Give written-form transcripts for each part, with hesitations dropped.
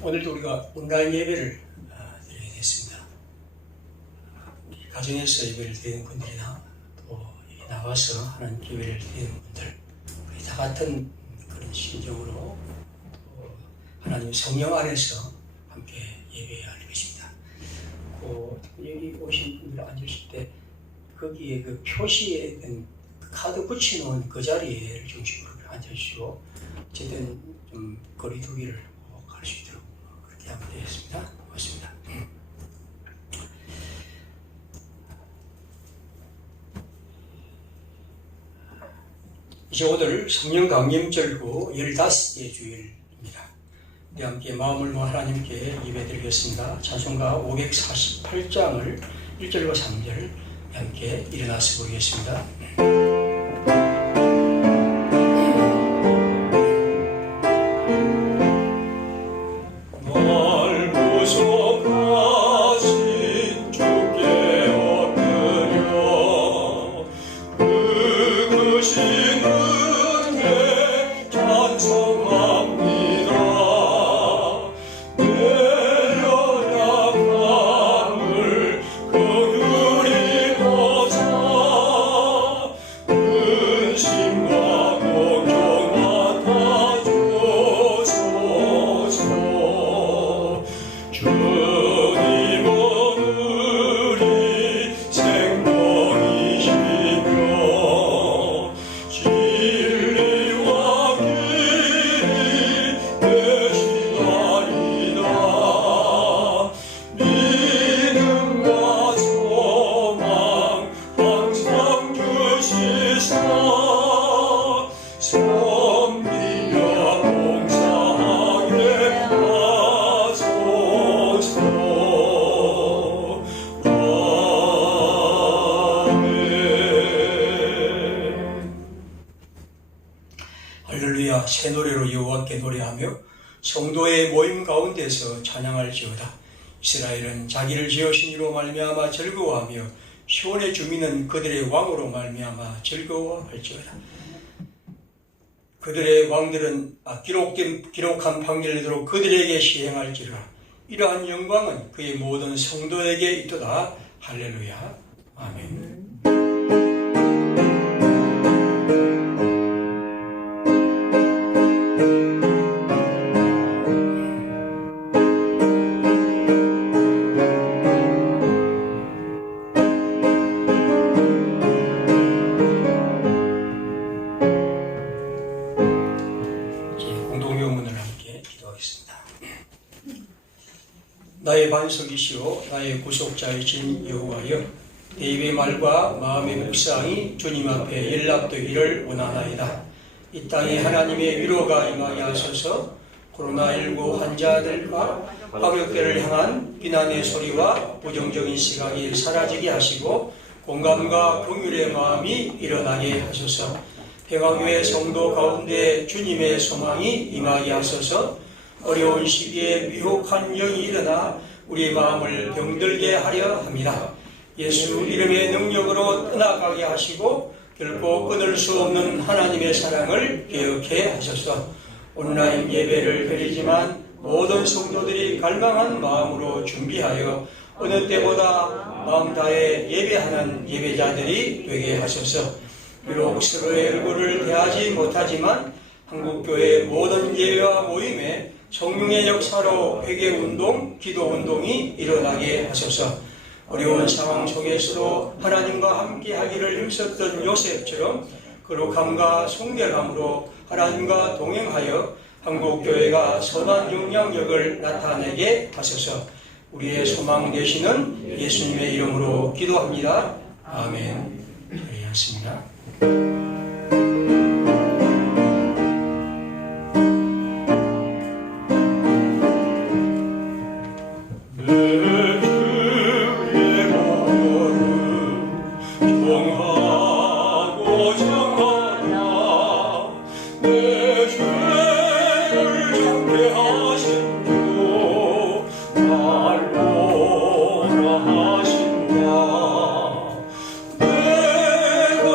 오늘도 우리가 온라인 예배를 드리게 됐습니다. 가정에서 예배를 드리는 분들이나 또 나와서 하는 예배를 드리는 분들, 우리 다 같은 그런 심정으로 또 하나님 성령 안에서 함께 예배해야 할 것입니다. 여기 오신 분들 앉으실 때 거기에 그 표시에 그 카드 붙여놓은 그 자리에 중심으로 앉으시고 어쨌든 좀 거리 두기를 할 수 있도록 그렇게 하면 되겠습니다. 고맙습니다. 이제 오늘 성령 강림절 후 15째 주일입니다. 우리 함께 마음을 모아 하나님께 예배드리겠습니다. 찬송가 548장을 1절과 3절 함께 일어나서 보겠습니다. 할렐루야. 새 노래로 여호와께 노래하며 성도의 모임 가운데서 찬양할지어다. 이스라엘은 자기를 지으신 이로 말미암아 즐거워하며 시온의 주민은 그들의 왕으로 말미암아 즐거워할지어다. 그들의 왕들은 기록한 판결대로 그들에게 시행할지라. 이러한 영광은 그의 모든 성도에게 있도다. 할렐루야. 아멘. 나의 반석이시오 나의 구속자이신 여호와여, 내 입의 말과 마음의 묵상이 주님 앞에 연락되기를 원하나이다. 이 땅에 하나님의 위로가 임하게 하소서. 코로나19 환자들과 방역대를 향한 비난의 소리와 부정적인 시각이 사라지게 하시고 공감과 긍휼의 마음이 일어나게 하소서. 평화교회 성도 가운데 주님의 소망이 임하게 하소서. 어려운 시기에 미혹한 영이 일어나 우리의 마음을 병들게 하려 합니다. 예수 이름의 능력으로 떠나가게 하시고 결코 끊을 수 없는 하나님의 사랑을 기억해 하소서. 온라인 예배를 드리지만 모든 성도들이 갈망한 마음으로 준비하여 어느 때보다 마음 다해 예배하는 예배자들이 되게 하소서. 비록 서로의 얼굴을 대하지 못하지만 한국교회 모든 예배와 모임에 성령의 역사로 회개운동, 기도운동이 일어나게 하소서. 어려운 상황 속에서도 하나님과 함께 하기를 힘썼던 요셉처럼 거룩함과 성결함으로 하나님과 동행하여 한국교회가 선한 영향력을 나타내게 하소서. 우리의 소망 되시는 예수님의 이름으로 기도합니다. 아멘. 기도하였습니다. 내가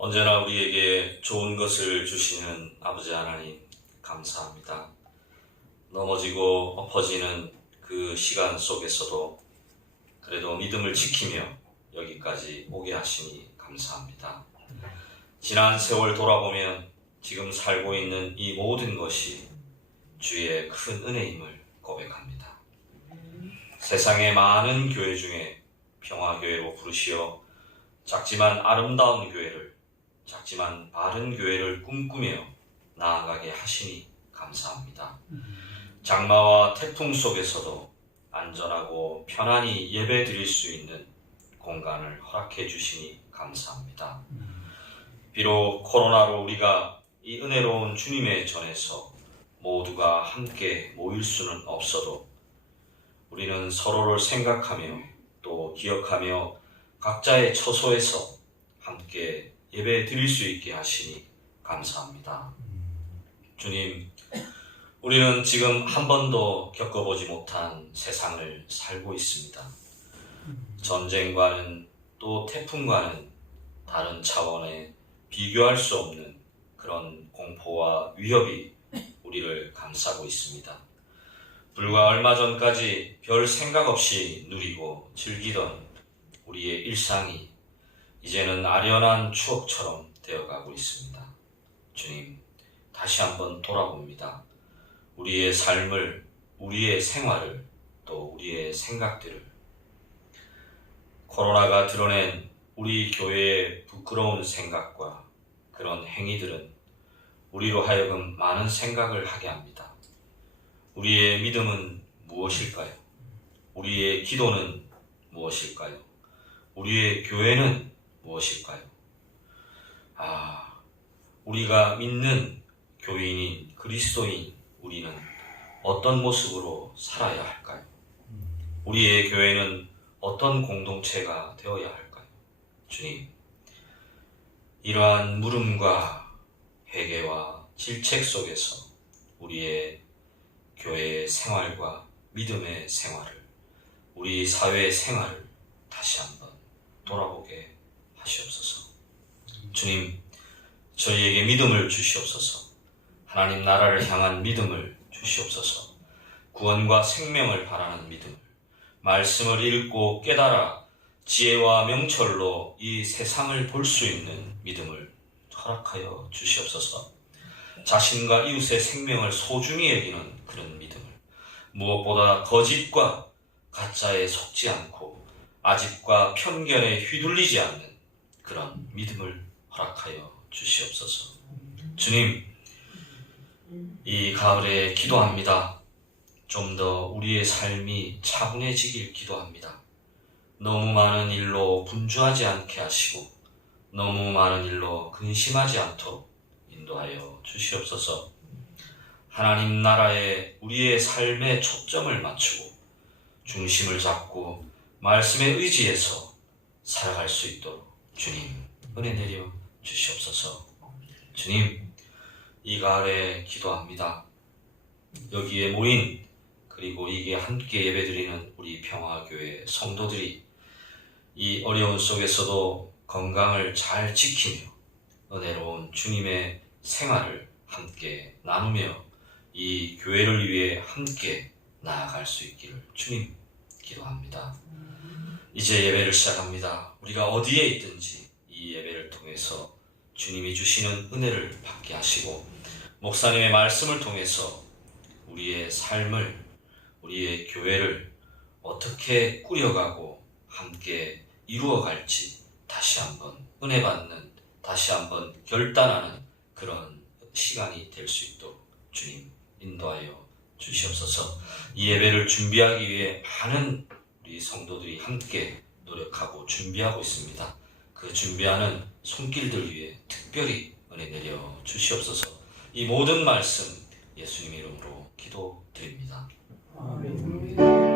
언제나 우리에게 좋은 것을 주시는 아버지 하나님 감사합니다. 넘어지고 엎어지는 그 시간 속에서도 그래도 믿음을 지키며 여기까지 오게 하시니 감사합니다. 지난 세월 돌아보면 지금 살고 있는 이 모든 것이 주의 큰 은혜임을 고백합니다. 세상의 많은 교회 중에 평화교회로 부르시어 작지만 아름다운 교회를, 작지만 바른 교회를 꿈꾸며 나아가게 하시니 감사합니다. 장마와 태풍 속에서도 안전하고 편안히 예배 드릴 수 있는 공간을 허락해 주시니 감사합니다. 비록 코로나로 우리가 이 은혜로운 주님의 전에서 모두가 함께 모일 수는 없어도 우리는 서로를 생각하며 또 기억하며 각자의 처소에서 함께 예배 드릴 수 있게 하시니 감사합니다. 주님, 우리는 지금 한 번도 겪어보지 못한 세상을 살고 있습니다. 전쟁과는 또 태풍과는 다른 차원의 비교할 수 없는 그런 공포와 위협이 우리를 감싸고 있습니다. 불과 얼마 전까지 별 생각 없이 누리고 즐기던 우리의 일상이 이제는 아련한 추억처럼 되어가고 있습니다. 주님, 다시 한번 돌아봅니다. 우리의 삶을, 우리의 생활을, 또 우리의 생각들을. 코로나가 드러낸 우리 교회의 부끄러운 생각과 그런 행위들은 우리로 하여금 많은 생각을 하게 합니다. 우리의 믿음은 무엇일까요? 우리의 기도는 무엇일까요? 우리의 교회는 무엇일까요? 우리가 믿는 교인인 그리스도인 우리는 어떤 모습으로 살아야 할까요? 우리의 교회는 어떤 공동체가 되어야 할까요? 주님, 이러한 물음과 회개와 질책 속에서 우리의 교회의 생활과 믿음의 생활을, 우리 사회의 생활을 다시 한번 돌아보게 하시옵소서. 주님, 저희에게 믿음을 주시옵소서. 하나님 나라를 향한 믿음을 주시옵소서. 구원과 생명을 바라는 믿음을, 말씀을 읽고 깨달아 지혜와 명철로 이 세상을 볼 수 있는 믿음을 허락하여 주시옵소서. 자신과 이웃의 생명을 소중히 여기는 그런 믿음을, 무엇보다 거짓과 가짜에 속지 않고 아집과 편견에 휘둘리지 않는 그런 믿음을 허락하여 주시옵소서. 주님, 이 가을에 기도합니다. 좀 더 우리의 삶이 차분해지길 기도합니다. 너무 많은 일로 분주하지 않게 하시고 너무 많은 일로 근심하지 않도록 인도하여 주시옵소서. 하나님 나라에 우리의 삶의 초점을 맞추고 중심을 잡고 말씀의 의지에서 살아갈 수 있도록 주님 은혜 내려 주시옵소서. 주님, 이 가을에 기도합니다. 여기에 모인 그리고 이게 함께 예배드리는 우리 평화교회 성도들이 이 어려운 속에서도 건강을 잘 지키며 은혜로운 주님의 생활을 함께 나누며 이 교회를 위해 함께 나아갈 수 있기를 주님 기도합니다. 이제 예배를 시작합니다. 우리가 어디에 있든지 이 예배를 통해서 주님이 주시는 은혜를 받게 하시고 목사님의 말씀을 통해서 우리의 삶을, 우리의 교회를 어떻게 꾸려가고 함께 이루어갈지 다시 한번 은혜 받는, 다시 한번 결단하는 그런 시간이 될 수 있도록 주님 인도하여 주시옵소서. 이 예배를 준비하기 위해 많은 우리 성도들이 함께 노력하고 준비하고 있습니다. 그 준비하는 손길들 위해 특별히 은혜 내려 주시옵소서. 이 모든 말씀 예수님 이름으로 기도드립니다. 아멘.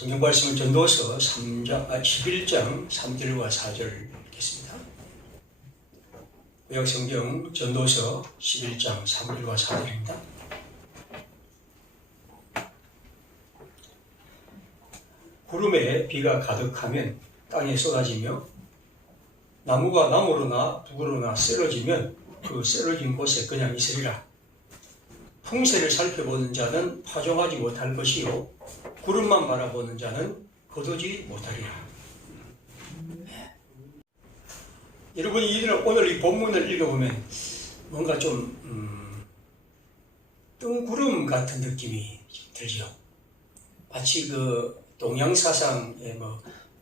성경 말씀은 전도서 11장 3절과 4절 읽겠습니다. 구약 성경 전도서 11장 3절과 4절입니다. 구름에 비가 가득하면 땅에 쏟아지며 나무가 나무로나 북으로나 쓰러지면 그 쓰러진 곳에 그냥 있으리라. 풍세를 살펴보는 자는 파종하지 못할 것이요 구름만 바라보는 자는 거두지 못하리라. 여러분이 오늘 이 본문을 읽어보면 뭔가 좀 뜬구름 같은 느낌이 들죠. 마치 그 동양사상의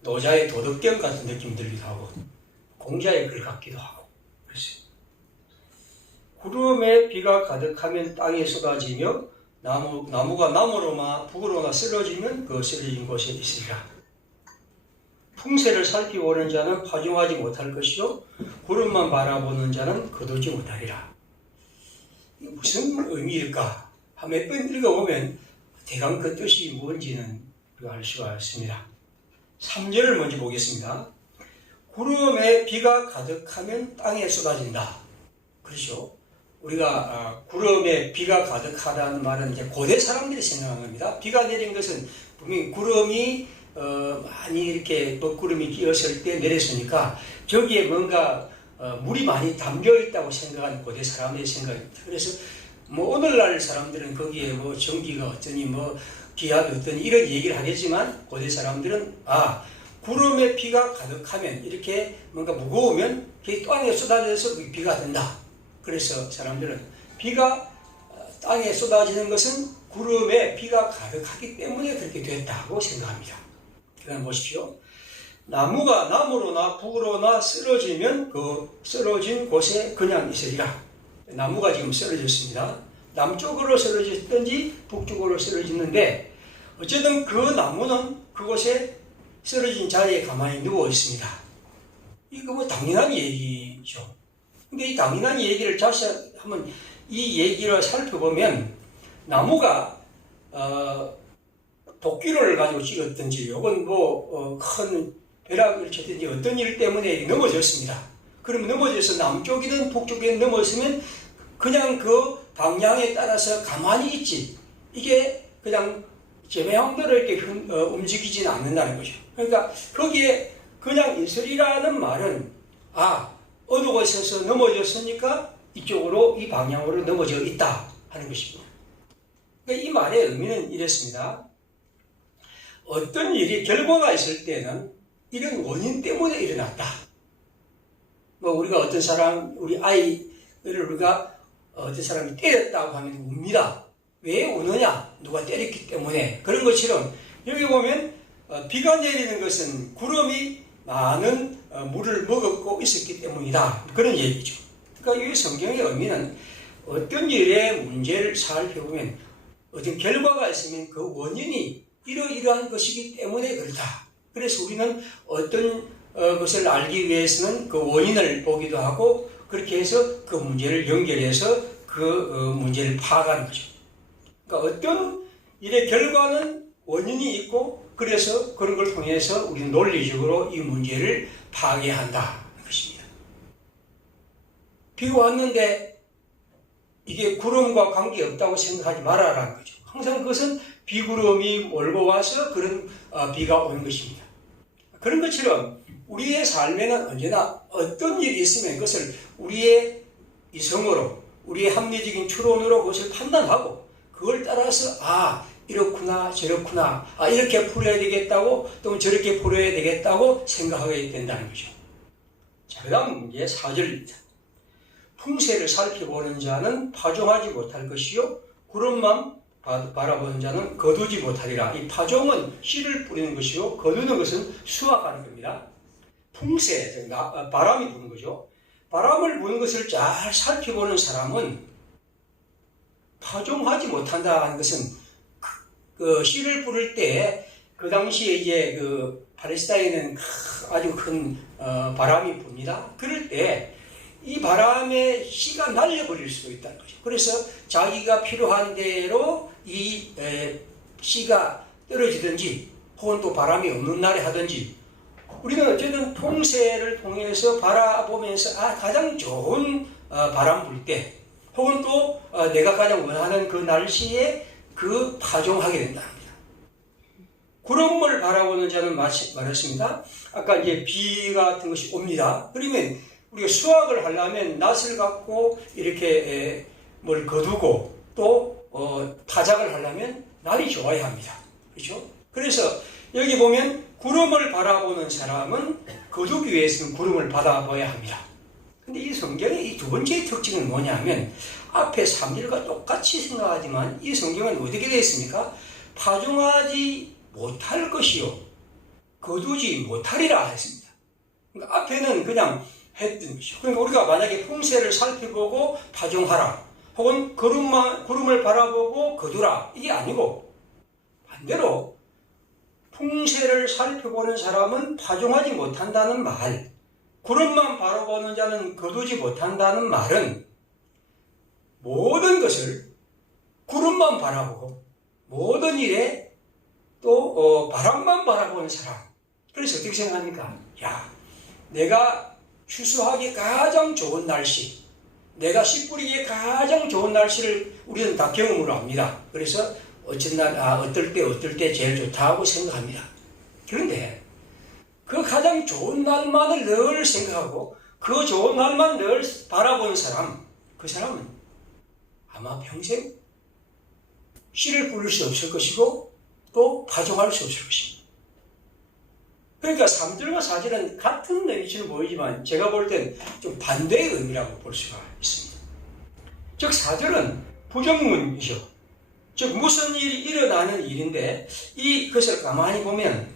노자의 도덕경 같은 느낌이 들기도 하고 공자의 글 같기도 하고 그랬어요. 구름에 비가 가득하면 땅에 쏟아지며 나무가 나무로나 북으로나 쓰러지면 그 쓰러진 곳에 있으리라. 풍세를 살피보는 자는 파종하지 못할 것이요 구름만 바라보는 자는 거두지 못하리라. 이게 무슨 의미일까? 한 몇 번 읽어보면 대강 그 뜻이 뭔지는 우리가 알 수가 있습니다. 3절을 먼저 보겠습니다. 구름에 비가 가득하면 땅에 쏟아진다. 그렇죠? 우리가 구름에 비가 가득하다는 말은 이제 고대 사람들이 생각한 겁니다. 비가 내린 것은 분명히 구름이 많이 이렇게 먹구름이 끼었을 때 내렸으니까 저기에 뭔가 물이 많이 담겨 있다고 생각하는 고대 사람들의 생각입니다. 그래서 오늘날 사람들은 거기에 전기가 어떠니 기압이 어떠니 이런 얘기를 하겠지만 고대 사람들은 구름에 비가 가득하면 이렇게 뭔가 무거우면 그게 땅에 쏟아져서 비가 된다. 그래서 사람들은 비가 땅에 쏟아지는 것은 구름에 비가 가득하기 때문에 그렇게 됐다고 생각합니다. 그 다음 보십시오. 나무가 나무로나 북으로나 쓰러지면 그 쓰러진 곳에 그냥 있으리라. 나무가 지금 쓰러졌습니다. 남쪽으로 쓰러졌든지 북쪽으로 쓰러졌는데 어쨌든 그 나무는 그곳에 쓰러진 자리에 가만히 누워 있습니다. 이거 당연한 얘기죠. 근데 이 당연한 얘기를 다시 한번 이 얘기를 살펴보면 나무가 도끼를 가지고 찍었든지 혹은 큰 벼락을 쳤든지 어떤 일 때문에 넘어졌습니다. 그러면 넘어져서 남쪽이든 북쪽이든 넘어지면 그냥 그 방향에 따라서 가만히 있지. 이게 그냥 제 마음대로 이렇게 움직이지는 않는다는 거죠. 그러니까 거기에 그냥 있으리라는 말은 어느 곳에서 넘어졌으니까 이쪽으로 이 방향으로 넘어져 있다 하는 것입니다. 그러니까 이 말의 의미는 이랬습니다. 어떤 일이 결과가 있을 때는 이런 원인 때문에 일어났다. 우리가 어떤 사람, 우리 아이를 우리가 어떤 사람이 때렸다고 하면 웁니다. 왜 우느냐? 누가 때렸기 때문에. 그런 것처럼 여기 보면 비가 내리는 것은 구름이 많은 물을 먹었고 있었기 때문이다. 그런 얘기죠. 그러니까 이 성경의 의미는 어떤 일의 문제를 살펴보면 어떤 결과가 있으면 그 원인이 이러이러한 것이기 때문에 그렇다. 그래서 우리는 어떤 것을 알기 위해서는 그 원인을 보기도 하고 그렇게 해서 그 문제를 연결해서 그 문제를 파악하는 거죠. 그러니까 어떤 일의 결과는 원인이 있고 그래서 그런 걸 통해서 우리는 논리적으로 이 문제를 파악해야 한다는 것입니다. 비가 왔는데 이게 구름과 관계없다고 생각하지 말아라는 거죠. 항상 그것은 비구름이 몰고 와서 그런 비가 오는 것입니다. 그런 것처럼 우리의 삶에는 언제나 어떤 일이 있으면 그것을 우리의 이성으로 우리의 합리적인 추론으로 그것을 판단하고 그걸 따라서 이렇구나 저렇구나 이렇게 풀어야 되겠다고 또는 저렇게 풀어야 되겠다고 생각하게 된다는 거죠. 자, 그 다음 문제 4절입니다. 풍세를 살펴보는 자는 파종하지 못할 것이요 구름만 바라보는 자는 거두지 못하리라. 이 파종은 씨를 뿌리는 것이요 거두는 것은 수확하는 겁니다. 풍세, 바람이 부는 거죠. 바람을 부는 것을 잘 살펴보는 사람은 파종하지 못한다는 것은 그 씨를 뿌릴 때 그 당시에 이제 그 팔레스타인은 아주 큰 바람이 붑니다. 그럴 때 이 바람에 씨가 날려버릴 수도 있다는 거죠. 그래서 자기가 필요한 대로 이 씨가 떨어지든지 혹은 또 바람이 없는 날에 하든지 우리는 어쨌든 풍세를 통해서 바라보면서 가장 좋은 바람 불 때 혹은 또 내가 가장 원하는 그 날씨에 파종하게 된답니다. 구름을 바라보는 자는 말했습니다. 아까 이제 비 같은 것이 옵니다. 그러면 우리가 수확을 하려면 낫을 갖고 이렇게 뭘 거두고 또 타작을 하려면 날이 좋아야 합니다. 그렇죠? 그래서 여기 보면 구름을 바라보는 사람은 거두기 위해서는 구름을 받아봐야 합니다. 근데 이 성경의 이 두 번째 특징은 뭐냐면 앞에 3절과 똑같이 생각하지만 이 성경은 어떻게 되어 있습니까? 파종하지 못할 것이요 거두지 못하리라 했습니다. 그러니까 앞에는 그냥 했던 것이죠. 그러니까 우리가 만약에 풍세를 살펴보고 파종하라 혹은 구름을 바라보고 거두라 이게 아니고 반대로 풍세를 살펴보는 사람은 파종하지 못한다는 말, 구름만 바라보는 자는 거두지 못한다는 말은 모든 것을 구름만 바라보고 모든 일에 또 바람만 바라보는 사람. 그래서 어떻게 생각합니까? 내가 추수하기 가장 좋은 날씨, 내가 씨 뿌리기에 가장 좋은 날씨를 우리는 다 경험으로 합니다. 그래서 어떨 때 제일 좋다고 생각합니다. 그런데 그 가장 좋은 날만을 늘 생각하고 그 좋은 날만 늘 바라보는 사람, 그 사람은 아마 평생 씨를 뿌릴 수 없을 것이고 또 파종할 수 없을 것입니다. 그러니까 3절과 4절은 같은 의미처럼 보이지만 제가 볼 땐 좀 반대의 의미라고 볼 수가 있습니다. 즉 4절은 부정문이죠. 즉 무슨 일이 일어나는 일인데 이것을 가만히 보면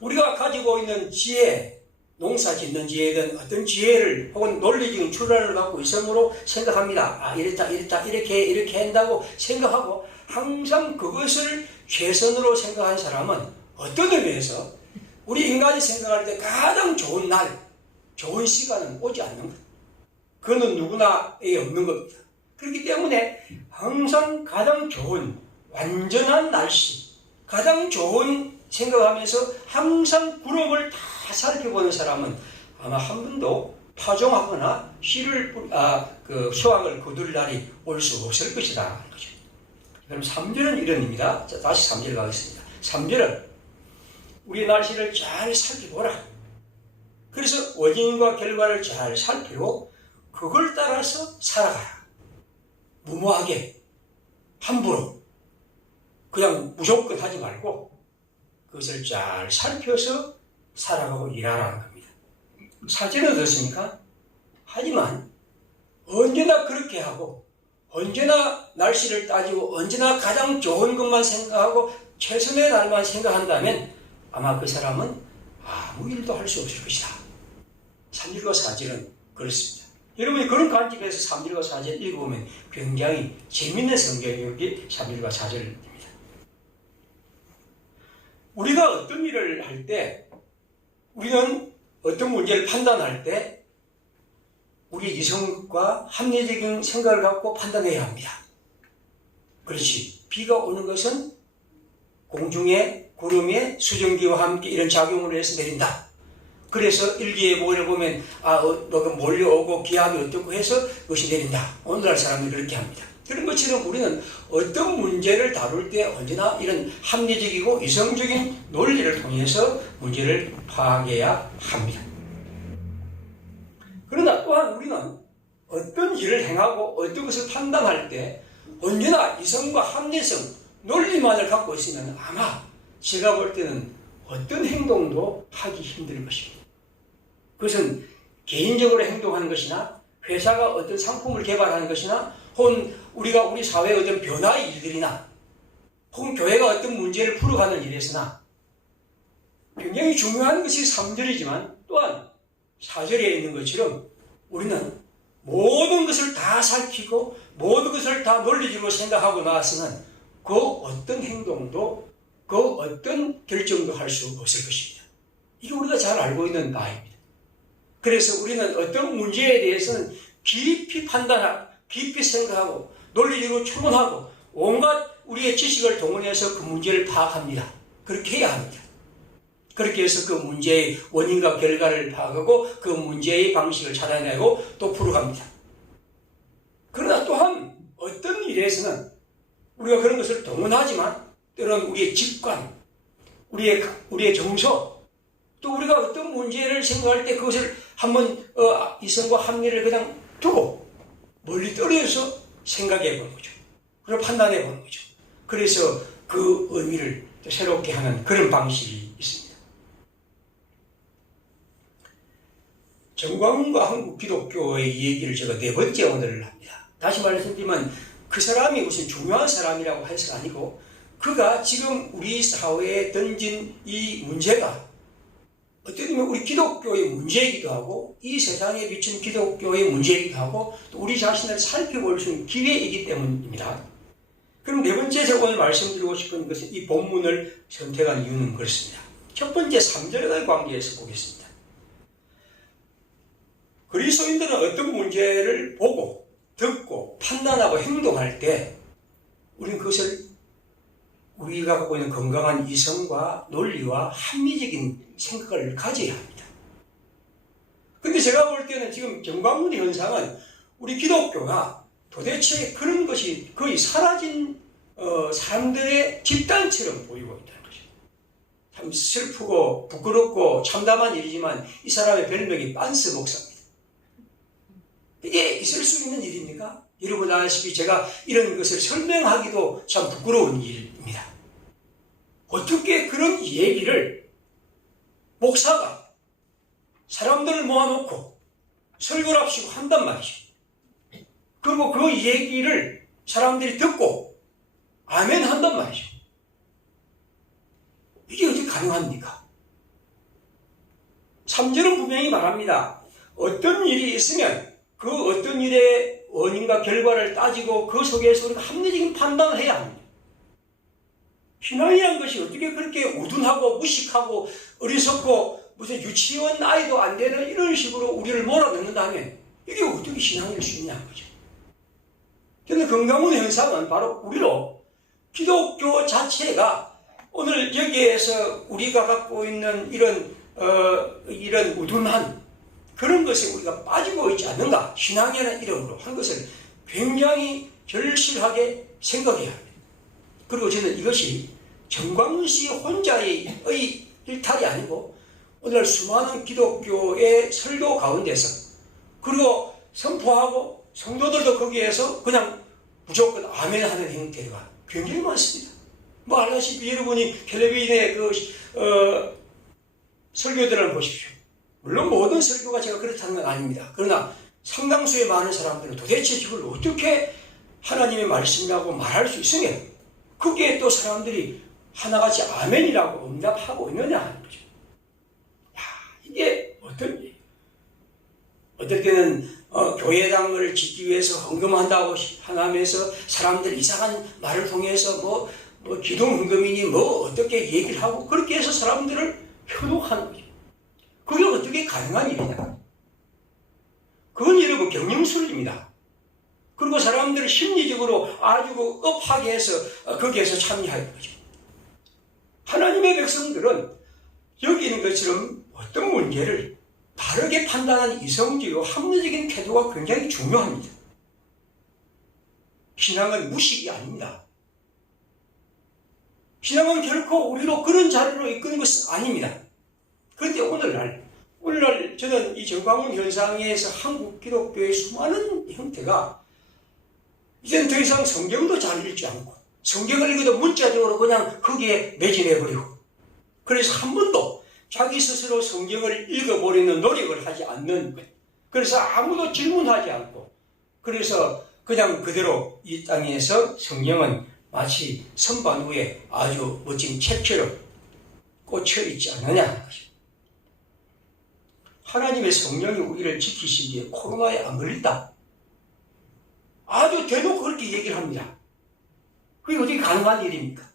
우리가 가지고 있는 지혜, 농사 짓는 지혜든 어떤 지혜를 혹은 논리적인 출발을 갖고 있음으로 생각합니다. 이랬다 이렇게 한다고 생각하고 항상 그것을 최선으로 생각한 사람은 어떤 의미에서 우리 인간이 생각할 때 가장 좋은 날, 좋은 시간은 오지 않는 것. 그거는 누구나에 없는 겁니다. 그렇기 때문에 항상 가장 좋은 완전한 날씨, 가장 좋은 생각하면서 항상 구름을 다 살펴보는 사람은 아마 한 번도 파종하거나 수확을 거둘 날이 올 수 없을 것이다 하는 거죠. 그럼 3절은 이런 의미입니다. 자, 다시 3절 가겠습니다. 3절은 우리 날씨를 잘 살펴보라. 그래서 원인과 결과를 잘 살피고 그걸 따라서 살아가라. 무모하게 함부로 그냥 무조건 하지 말고 그것을 잘 살펴서 살아가고 일하라는 겁니다. 사실은 어떻습니까? 하지만 언제나 그렇게 하고 언제나 날씨를 따지고 언제나 가장 좋은 것만 생각하고 최선의 날만 생각한다면 아마 그 사람은 아무 일도 할 수 없을 것이다. 3절과 4절은 그렇습니다. 여러분이 그런 관점에서 3절과 4절 읽어보면 굉장히 재밌는 성경이 3절과 4절입니다. 우리가 어떤 일을 할 때 우리는 어떤 문제를 판단할 때 우리 이성과 합리적인 생각을 갖고 판단해야 합니다. 그렇지. 비가 오는 것은 공중에 구름에 수증기와 함께 이런 작용을 해서 내린다. 그래서 일기예보를 보면 몰려오고 기압이 어떻고 해서 그것이 내린다. 오늘날 사람들이 그렇게 합니다. 그런 것처럼 우리는 어떤 문제를 다룰 때 언제나 이런 합리적이고 이성적인 논리를 통해서 문제를 파악해야 합니다. 그러나 또한 우리는 어떤 일을 행하고 어떤 것을 판단할 때 언제나 이성과 합리성, 논리만을 갖고 있으면 아마 제가 볼 때는 어떤 행동도 하기 힘들 것입니다. 그것은 개인적으로 행동하는 것이나 회사가 어떤 상품을 개발하는 것이나 혹은 우리가 우리 사회의 어떤 변화의 일들이나 혹은 교회가 어떤 문제를 풀어가는 일에서나 굉장히 중요한 것이 3절이지만 또한 4절에 있는 것처럼 우리는 모든 것을 다 살피고 모든 것을 다 논리적으로 생각하고 나서는 그 어떤 행동도 그 어떤 결정도 할 수 없을 것입니다. 이게 우리가 잘 알고 있는 바입니다. 그래서 우리는 어떤 문제에 대해서는 깊이 판단하고 깊이 생각하고 논리적으로 추론하고 온갖 우리의 지식을 동원해서 그 문제를 파악합니다. 그렇게 해야 합니다. 그렇게 해서 그 문제의 원인과 결과를 파악하고 그 문제의 방식을 찾아내고 또 풀어갑니다. 그러나 또한 어떤 일에서는 우리가 그런 것을 동원하지만 때로는 우리의 직관, 우리의 정서, 또 우리가 어떤 문제를 생각할 때 그것을 한번 이성과 합리를 그냥 두고 멀리 떨어져서 생각해 보는 거죠. 그리고 판단해 보는 거죠. 그래서 그 의미를 또 새롭게 하는 그런 방식이 있습니다. 정광훈과 한국 기독교의 얘기를 제가 4번째 오늘을 합니다. 다시 말씀드리면 그 사람이 무슨 중요한 사람이라고 해서 아니고 그가 지금 우리 사회에 던진 이 문제가 어떻게 보면 우리 기독교의 문제이기도 하고 이 세상에 비친 기독교의 문제이기도 하고 또 우리 자신을 살펴볼 수 있는 기회이기 때문입니다. 그럼 4번째 제가 오늘 말씀드리고 싶은 것은 이 본문을 선택한 이유는 그렇습니다. 첫 번째 3절과의 관계에서 보겠습니다. 그리스도인들은 어떤 문제를 보고 듣고 판단하고 행동할 때 우리는 그것을 우리가 갖고 있는 건강한 이성과 논리와 합리적인 생각을 가져야 합니다. 근데 제가 볼 때는 지금 정광훈 현상은 우리 기독교가 도대체 그런 것이 거의 사라진 사람들의 집단처럼 보이고 있다는 거죠. 참 슬프고 부끄럽고 참담한 일이지만 이 사람의 별명이 빤스 목사입니다. 이게 있을 수 있는 일입니까? 여러분 아시다시피 제가 이런 것을 설명하기도 참 부끄러운 일입니다. 어떻게 그런 얘기를 목사가 사람들을 모아놓고 설교를 합시고 한단 말이죠. 그리고 그 얘기를 사람들이 듣고 아멘 한단 말이죠. 이게 어떻게 가능합니까? 3절은 분명히 말합니다. 어떤 일이 있으면 그 어떤 일의 원인과 결과를 따지고 그 속에서 우리가 합리적인 판단을 해야 합니다. 신앙이란 것이 어떻게 그렇게 우둔하고 무식하고 어리석고 무슨 유치원 아이도 안 되는 이런 식으로 우리를 몰아넣는다면 이게 어떻게 신앙일 수 있냐는 거죠. 그런데 건강한 현상은 바로 우리로 기독교 자체가 오늘 여기에서 우리가 갖고 있는 이런 우둔한 그런 것에 우리가 빠지고 있지 않는가, 신앙이라는 이름으로 한 것을 굉장히 절실하게 생각해야 합니다. 그리고 저는 이것이 정광훈 씨 혼자의 일탈이 아니고 오늘 수많은 기독교의 설교 가운데서 그리고 선포하고 성도들도 거기에서 그냥 무조건 아멘 하는 형태가 굉장히 많습니다. 뭐 알다시피 여러분이 텔레비전의 설교들을 보십시오. 물론 모든 설교가 제가 그렇다는 건 아닙니다. 그러나 상당수의 많은 사람들은 도대체 이걸 어떻게 하나님의 말씀이라고 말할 수 있으며 거기에 또 사람들이 하나같이 아멘이라고 응답하고 있느냐 하는 거죠. 야, 이게 어떤 일이에요? 어떨 때는 교회당을 짓기 위해서 헌금한다고 하면서 사람들 이상한 말을 통해서 뭐 기동 헌금이니 뭐 어떻게 얘기를 하고 그렇게 해서 사람들을 현혹하는 거죠. 그게 어떻게 가능한 일이냐? 그건 여러분 경영술입니다. 그리고 사람들을 심리적으로 아주 업하게 해서 거기에서 참여하는 거죠. 하나님의 백성들은 여기 있는 것처럼 어떤 문제를 바르게 판단하는 이성적이고 합리적인 태도가 굉장히 중요합니다. 신앙은 무식이 아닙니다. 신앙은 결코 우리로 그런 자리로 이끄는 것은 아닙니다. 그런데 오늘날 저는 이 정광훈 현상에서 한국 기독교의 수많은 형태가 이제는 더 이상 성경도 잘 읽지 않고 성경을 읽어도 문자적으로 그냥 거기에 매진해버리고 그래서 한 번도 자기 스스로 성경을 읽어보려는 노력을 하지 않는 것. 그래서 아무도 질문하지 않고 그래서 그냥 그대로 이 땅에서 성경은 마치 선반 위에 아주 멋진 책처럼 꽂혀있지 않느냐 하는 것입니다. 하나님의 성령이 우리를 지키시기에 코로나에 안 걸린다. 아주 대놓고 그렇게 얘기를 합니다. 그게 어떻게 가능한 일입니까?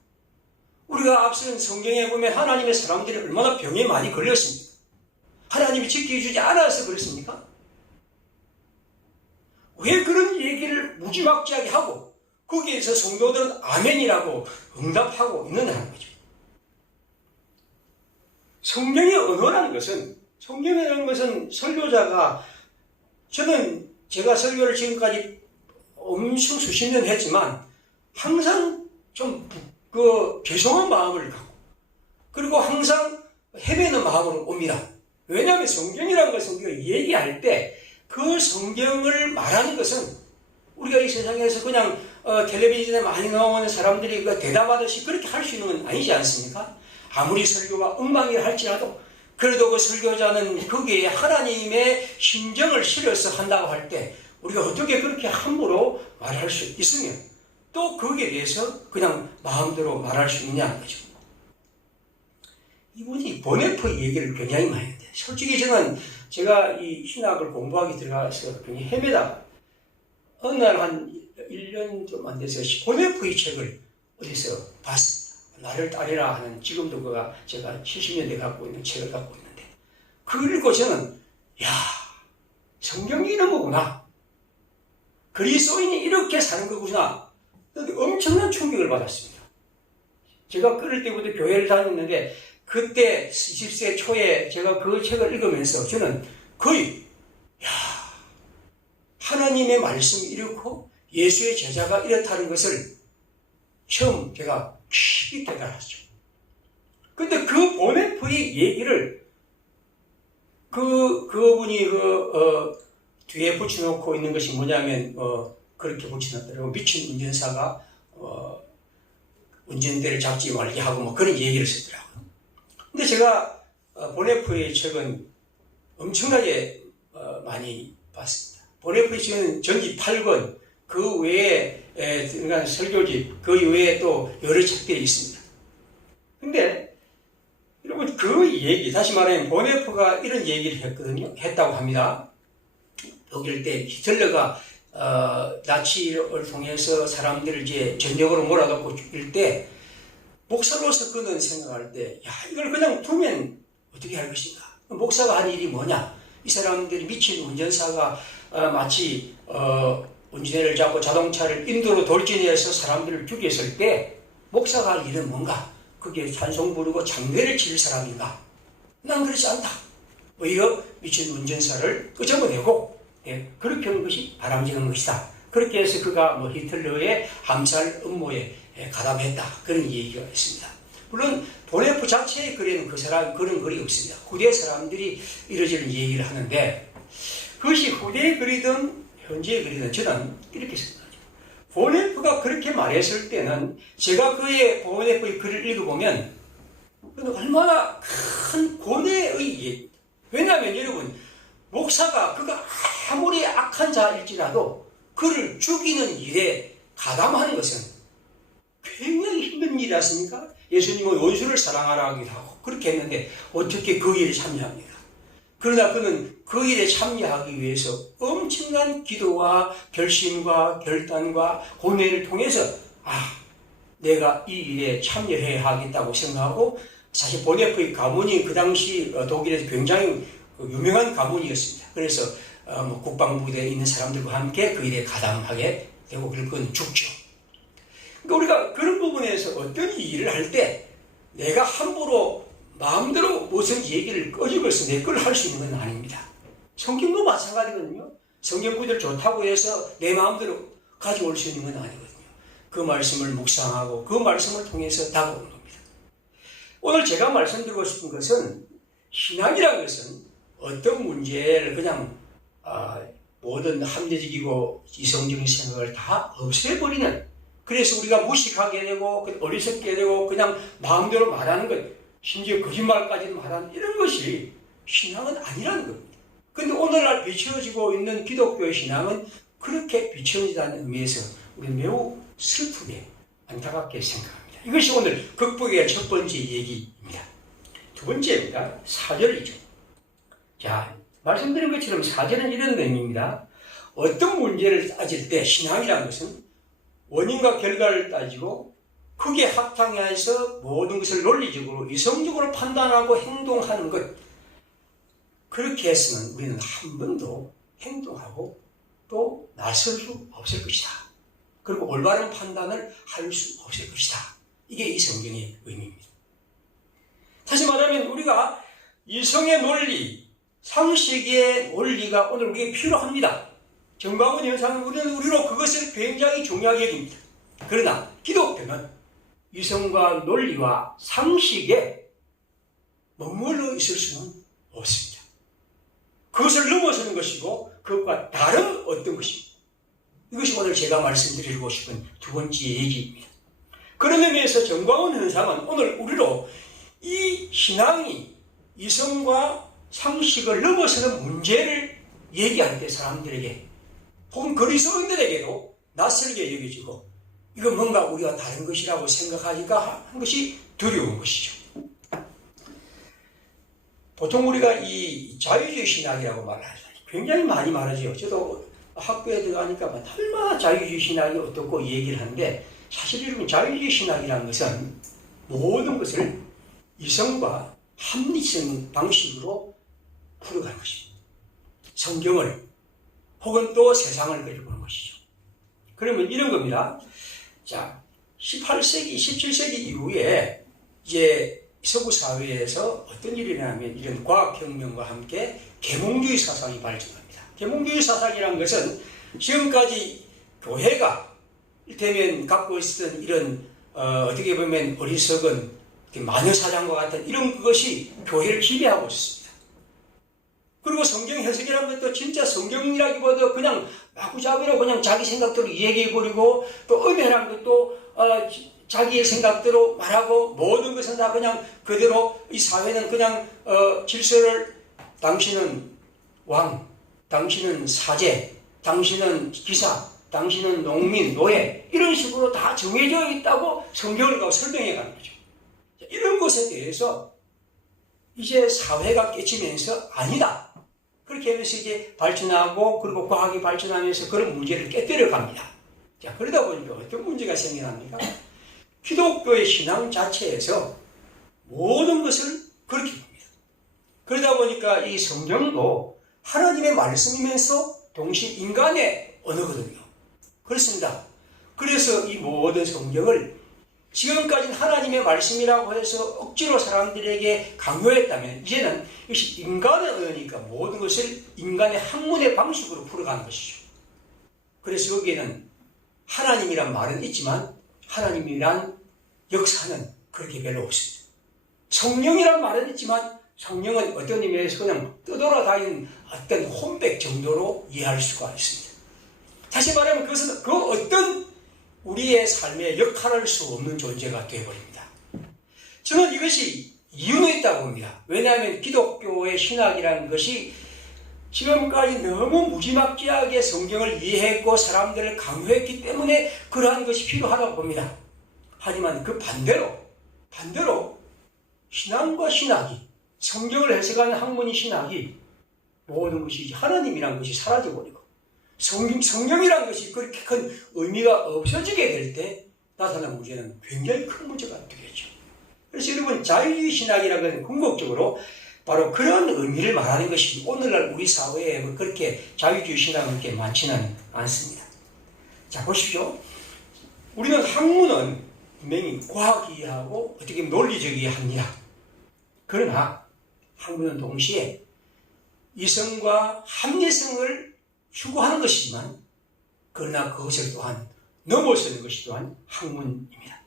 우리가 앞선 성경에 보면 하나님의 사람들이 얼마나 병에 많이 걸렸습니까? 하나님이 지켜주지 않아서 그렇습니까? 왜 그런 얘기를 무지막지하게 하고 거기에서 성도들은 아멘이라고 응답하고 있느냐 하는 거죠. 성경의 언어라는 것은, 성경이라는 것은 설교자가, 제가 설교를 지금까지 엄청 수십 년 했지만 항상 좀 죄송한 마음을 갖고, 그리고 항상 헤매는 마음으로 옵니다. 왜냐하면 성경이라는 것은 우리가 얘기할 때 그 성경을 말하는 것은 우리가 이 세상에서 그냥 텔레비전에 많이 나오는 사람들이 대답하듯이 그렇게 할 수 있는 건 아니지 않습니까? 아무리 설교가 엉망이라 할지라도 그래도 그 설교자는 거기에 하나님의 심정을 실어서 한다고 할 때 우리가 어떻게 그렇게 함부로 말할 수 있으며 또 거기에 대해서 그냥 마음대로 말할 수 있느냐는 거죠. 이분이 보네프의 얘기를 굉장히 많이 했는데, 솔직히 제가 이 신학을 공부하기 들어가서 굉장히 헤매다 어느 날 한 1년 좀 안 돼서 보네프의 책을 어디서 봤습니다. 나를 따르라 하는, 지금도 그가 제가 70년대 갖고 있는 책을 갖고 있는데, 그걸 읽고 저는 성경이 이런 거구나, 그리스도인이 이렇게 사는 거구나, 엄청난 충격을 받았습니다. 제가 그럴 때부터 교회를 다녔는데 그때 20세 초에 제가 그 책을 읽으면서 저는 거의 하나님의 말씀이 이렇고 예수의 제자가 이렇다는 것을 처음 제가 깊이 깨달았죠. 근데 그 보네프의 얘기를 그분이 뒤에 붙여놓고 있는 것이 뭐냐면 그렇게 붙여놨더라고요. 미친 운전사가 운전대를 잡지 말게 하고 뭐 그런 얘기를 쓰더라고요. 근데 제가 보네프의 책은 엄청나게 많이 봤습니다. 보네프의 책은 전집 8권, 그 외에 그러니까 설교집, 그 외에 또 여러 책들이 있습니다. 근데 여러분 그 얘기, 다시 말하면 보네프가 이런 얘기를 했다고 합니다. 독일 때 히틀러가 나치를 통해서 사람들을 이제 전역으로 몰아넣고 죽일 때 목사로서 그는 생각할 때, 이걸 그냥 두면 어떻게 할 것인가? 목사가 한 일이 뭐냐? 이 사람들이 미친 운전사가 마치 운전대를 잡고 자동차를 인도로 돌진해서 사람들을 죽였을 때 목사가 할 일은 뭔가? 그게 찬송 부르고 장례를 치를 사람인가? 난 그렇지 않다. 오히려 미친 운전사를 끄집어내고 그렇게 하는 것이 바람직한 것이다. 그렇게 해서 그가 히틀러의 암살 음모에 가담했다. 그런 얘기가 있습니다. 물론 보네프 자체의 글에는 그런 글이 없습니다. 후대 사람들이 이러저런 얘기를 하는데, 그것이 후대의 글이든 현재의 글이든 저는 이렇게 생각하죠. 보네프가 그렇게 말했을 때는 제가 보네프의 글을 읽어보면 얼마나 큰 고뇌의 얘기. 왜냐하면 여러분, 목사가 그가 아무리 악한 자일지라도 그를 죽이는 일에 가담하는 것은 굉장히 힘든 일이 않습니까? 예수님은 원수를 사랑하라 하기도 하고 그렇게 했는데 어떻게 그 일에 참여합니까? 그러나 그는 그 일에 참여하기 위해서 엄청난 기도와 결심과 결단과 고뇌를 통해서 내가 이 일에 참여해야 하겠다고 생각하고, 사실 보네프의 가문이 그 당시 독일에서 굉장히 유명한 가문이었습니다. 그래서 국방부대에 있는 사람들과 함께 그 일에 가담하게 되고 그건 죽죠. 그러니까 우리가 그런 부분에서 어떤 일을 할 때 내가 함부로 마음대로 무슨 얘기를 꺼집어서 내 걸 할 수 있는 건 아닙니다. 성경도 마찬가지거든요. 성경 구절 좋다고 해서 내 마음대로 가져올 수 있는 건 아니거든요. 그 말씀을 묵상하고 그 말씀을 통해서 다가오는 겁니다. 오늘 제가 말씀드리고 싶은 것은, 신앙이라는 것은 어떤 문제를 그냥 모든 합리적이고 이성적인 생각을 다 없애버리는, 그래서 우리가 무식하게 되고 어리석게 되고 그냥 마음대로 말하는 것, 심지어 거짓말까지도 말하는 이런 것이 신앙은 아니라는 겁니다. 그런데 오늘날 비춰지고 있는 기독교의 신앙은 그렇게 비춰진다는 의미에서 우리는 매우 슬프게 안타깝게 생각합니다. 이것이 오늘 극복의 첫 번째 얘기입니다. 두 번째입니다. 4절이죠. 자, 말씀드린 것처럼 4절은 이런 의미입니다. 어떤 문제를 따질 때 신앙이라는 것은 원인과 결과를 따지고 크게 합당해서 모든 것을 논리적으로 이성적으로 판단하고 행동하는 것, 그렇게 해서는 우리는 한 번도 행동하고 또 나설 수 없을 것이다. 그리고 올바른 판단을 할 수 없을 것이다. 이게 이 성경의 의미입니다. 다시 말하면 우리가 이성의 논리, 상식의 논리가 오늘 우리에게 필요합니다. 정광훈 현상은 우리로 그것을 굉장히 중요하게 여깁니다. 그러나 기독교는 이성과 논리와 상식에 머물러 있을 수는 없습니다. 그것을 넘어서는 것이고 그것과 다른 어떤 것입니다. 이것이 오늘 제가 말씀드리고 싶은 두 번째 얘기입니다. 그런 의미에서 정광훈 현상은 오늘 우리로 이 신앙이 이성과 상식을 넘어서는 문제를 얘기할 때 사람들에게 혹은 그리스도인들에게도 낯설게 여겨지고 이건 뭔가 우리와 다른 것이라고 생각하니까 한 것이 두려운 것이죠. 보통 우리가 이 자유주의 신학이라고 말하죠. 굉장히 많이 말하죠. 저도 학교에 들어가니까 얼마나 자유주의 신학이 어떻고 얘기를 하는데 사실 여러분 자유주의 신학이라는 것은 모든 것을 이성과 합리성 방식으로 풀어가는 것입니다. 성경을 혹은 또 세상을 그려보는 것이죠. 그러면 이런 겁니다. 자, 18세기, 17세기 이후에 이제 서구 사회에서 어떤 일이 일어나면 이런 과학혁명과 함께 계몽주의 사상이 발전합니다. 계몽주의 사상이라는 것은 지금까지 교회가 이를테면 갖고 있었던 이런 어떻게 보면 어리석은 마녀사장과 같은 이런 것이 교회를 지배하고 있습니다. 그리고 성경 해석이라는 것도 진짜 성경이라기보다 그냥 마구잡이로 그냥 자기 생각대로 얘기해버리고 또 음해라는 것도 자기의 생각대로 말하고 모든 것은 다 그냥 그대로 이 사회는 그냥 질서를 당신은 왕, 당신은 사제, 당신은 기사, 당신은 농민, 노예 이런 식으로 다 정해져 있다고 성경을 가고 설명해 가는 거죠. 이런 것에 대해서 이제 사회가 깨치면서 아니다. 그렇게 하면서 이제 발전하고 그리고 과학이 발전하면서 그런 문제를 깨뜨려 갑니다. 자, 그러다 보니까 어떤 문제가 생겨납니까? 기독교의 신앙 자체에서 모든 것을 그렇게 봅니다. 그러다 보니까 이 성경도 하나님의 말씀이면서 동시에 인간의 언어거든요. 그렇습니다. 그래서 이 모든 성경을 지금까지는 하나님의 말씀이라고 해서 억지로 사람들에게 강요했다면 이제는 이것이 인간의 언어니까 모든 것을 인간의 학문의 방식으로 풀어가는 것이죠. 그래서 여기에는 하나님이란 말은 있지만 하나님이란 역사는 그렇게 별로 없습니다. 성령이란 말은 있지만 성령은 어떤 의미에서 그냥 떠돌아다니는 어떤 혼백 정도로 이해할 수가 있습니다. 다시 말하면 그것은 그 어떤 우리의 삶에 역할할 수 없는 존재가 되어버립니다. 저는 이것이 이유는 있다고 봅니다. 왜냐하면 기독교의 신학이라는 것이 지금까지 너무 무지막지하게 성경을 이해했고 사람들을 강요했기 때문에 그러한 것이 필요하다고 봅니다. 하지만 그 반대로 신앙과 신학이 성경을 해석하는 학문이 신학이 모든 것이 하나님이라는 것이 사라져버리고 성경이라는 것이 그렇게 큰 의미가 없어지게 될 때 나타난 문제는 굉장히 큰 문제가 되겠죠. 그래서 여러분 자유주의 신학이라는 것은 궁극적으로 바로 그런 의미를 말하는 것이 오늘날 우리 사회에 그렇게 자유주의 신학은 그렇게 많지는 않습니다. 자, 보십시오. 우리는 학문은 분명히 과학이하고 어떻게 보면 논리적이어야 합니다. 그러나 학문은 동시에 이성과 합리성을 추구하는 것이지만 그러나 그것을 또한 넘어서는 것이 또한 학문입니다.